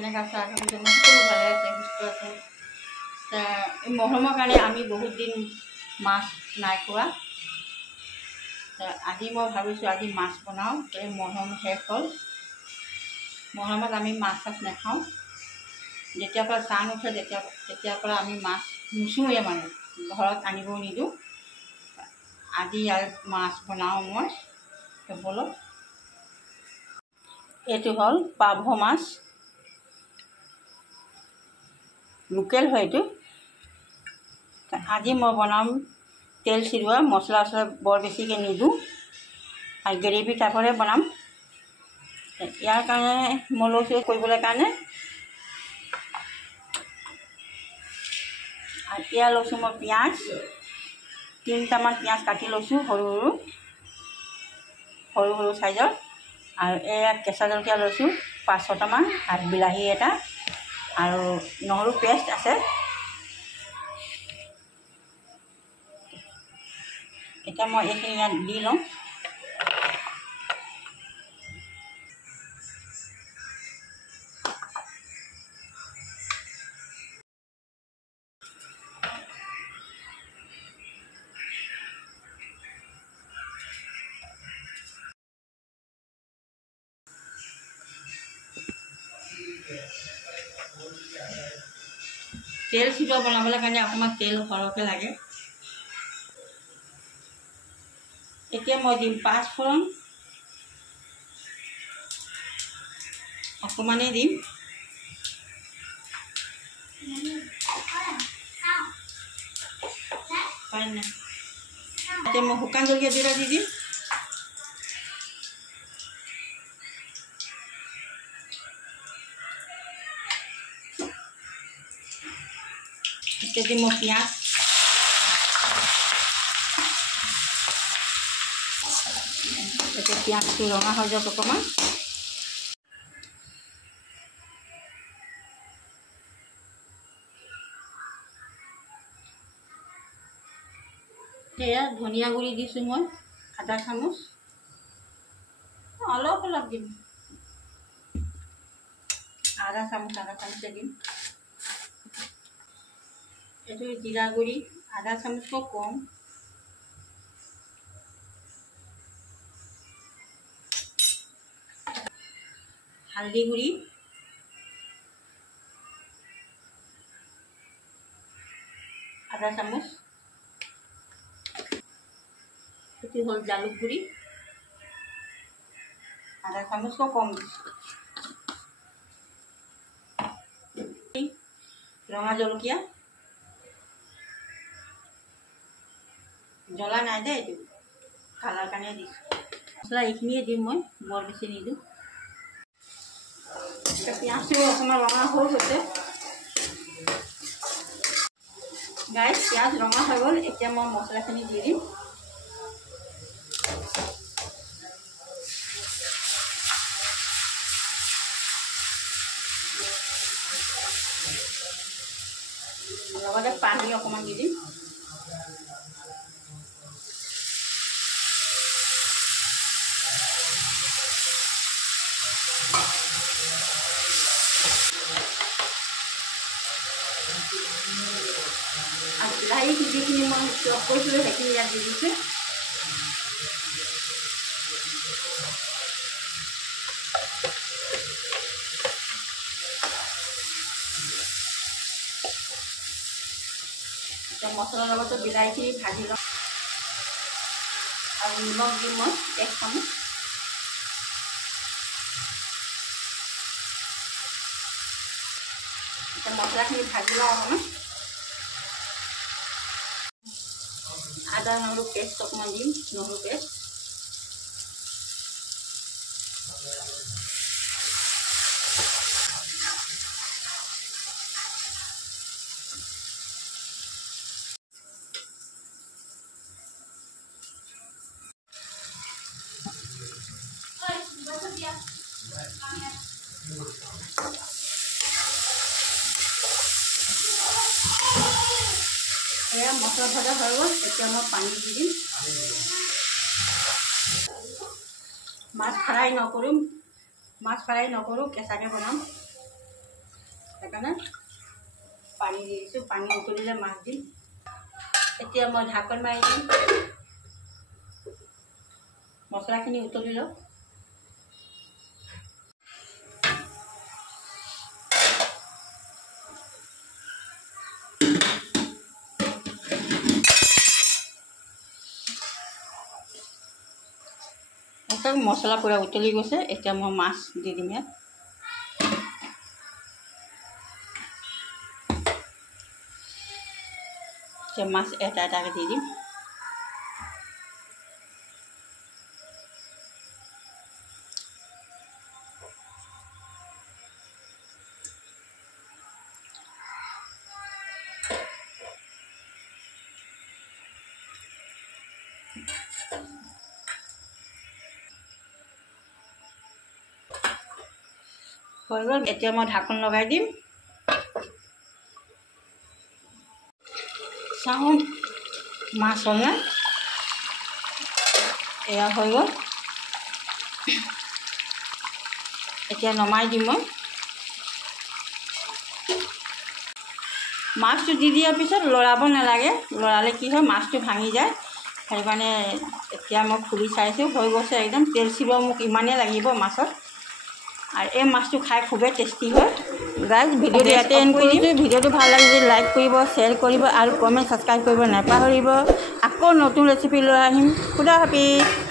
কেনেকৈ আছে আশা কৰিছোঁ মই সকলো ভালে আছে সুস্থ আছে। এই মহৰমৰ কাৰণে আমি বহুত দিন মাছ নাই খোৱা। আজি মই ভাবিছোঁ আজি মাছ বনাওঁ। এই মহৰম শেষ হ'ল। মহৰমত আমি মাছ চাছ নাখাওঁ। যেতিয়াৰ পৰা চাং উঠে তেতিয়াৰ পৰা আমি মাছ নুচোঁৱে, মানে ঘৰত আনিবও নিদিওঁ। আজি ইয়াৰ মাছ বনাওঁ মই। বলক, এইটো হ'ল পাভ মাছ, লোকেল হয় এইটো। আজি মই বনাম তেল চিৰোৱা, মছলা চছলা বৰ বেছিকৈ নিদিওঁ আৰু গ্ৰেভি টাইপৰে বনাম। ইয়াৰ কাৰণে মই লৈছোঁ কৰিবলৈ কাৰণে আৰু এয়া লৈছোঁ মই পিঁয়াজ 3টামান পিঁয়াজ কাটি লৈছোঁ সৰু সৰু চাইজৰ। আৰু এয়া কেঁচা জলকীয়া লৈছোঁ 5-6টামান আৰু বিলাহী এটা আৰু নহৰু পেষ্ট আছে। এতিয়া মই এইখিনি ইয়াত দি লওঁ। তেল চিৰোৱা বনাবলৈ কাৰণে অকণমান তেল সৰহকৈ লাগে। এতিয়া মই দিম 5 ফোৰণ, অকণমানেই দিম। এতিয়া মই শুকান জলকীয়া 2টা দি দিম। এতিয়া দিম মই পিঁয়াজ, এতিয়া পিঁয়াজটো ৰঙা হৈ যাওক অকণমান। এয়া ধনিয়া গুড়ি দিছোঁ মই আধা চামুচ, অলপ দিম, আধা চামুচে দিম। এইটো জিৰা গুড়ি আধা চামুচকৈ কম, হালধি গুড়ি আধা চামুচ, এইটো হ'ল জালুক গুড়ি আধা চামুচকৈ কম দিছোঁ, ৰঙা জলকীয়া, জ্বলা নাই দে, এইটো কালাৰ কাৰণে দিছোঁ। মছলা এইখিনিয়ে দিম মই, বৰ বেছি নিদিওঁ। এতিয়া পিঁয়াজটো অকণমান ৰঙা হৈ গৈছে। গাইজ, পিঁয়াজ ৰঙা হৈ গ'ল। এতিয়া মই মছলাখিনি দি দিম। লগতে পানী অকণমান দি দিম। আৰু বিলাহী যিখিনি মই চপ কৰিছিলোঁ সেইখিনি ইয়াত দি দিছোঁ। এতিয়া মছলাৰ লগতে বিলাহীখিনি ভাজি লওঁ আৰু নিমখ দিম মই 1 চামুচ। এতিয়া মছলাখিনি ভাজি লওঁ অকণমান। আদা নহৰু পেষ্ট অকণমান দিম, নহৰু পেষ্ট। এয়া মছলা ভাজা হৈ গ'ল। এতিয়া মই পানী দি দিম। মাছ ফ্ৰাই নকৰোঁ, কেঁচাকৈ বনাম। সেইকাৰণে পানী দি দিছোঁ। পানী উতলিলে মাছ দিম। এতিয়া মই ঢাকন মাৰি দিম। মছলাখিনি উতলি লওক। মছলা পূৰা উতলি গৈছে। এতিয়া মই মাছ দি দিম ইয়াত। এতিয়া মাছ এটা এটাকৈ দি দিম। হৈ গ'ল। এতিয়া মই ঢাকন লগাই দিম। চাওঁ মাছ হ'ল নে। এয়া হৈ গ'ল। এতিয়া নমাই দিম মই। মাছটো দি দিয়াৰ পিছত লৰাব নালাগে। লৰালে কি হয় মাছটো ভাঙি যায়। সেইকাৰণে এতিয়া মই খুলি চাইছোঁ, হৈ গৈছে একদম। তেল চিব মোক ইমানেই লাগিব মাছত। আৰু এই মাছটো খাই খুবেই টেষ্টি হয়। গাইজ ভিডিঅ'টো ইয়াতে এণ্ড কৰিছোঁ। ভিডিঅ'টো ভাল লাগে যদি লাইক কৰিব, শ্বেয়াৰ কৰিব আৰু কমেণ্ট ছাবস্ক্ৰাইব কৰিব নাপাহৰিব। আকৌ নতুন ৰেচিপি লৈ আহিম। খুদা হাফিজ।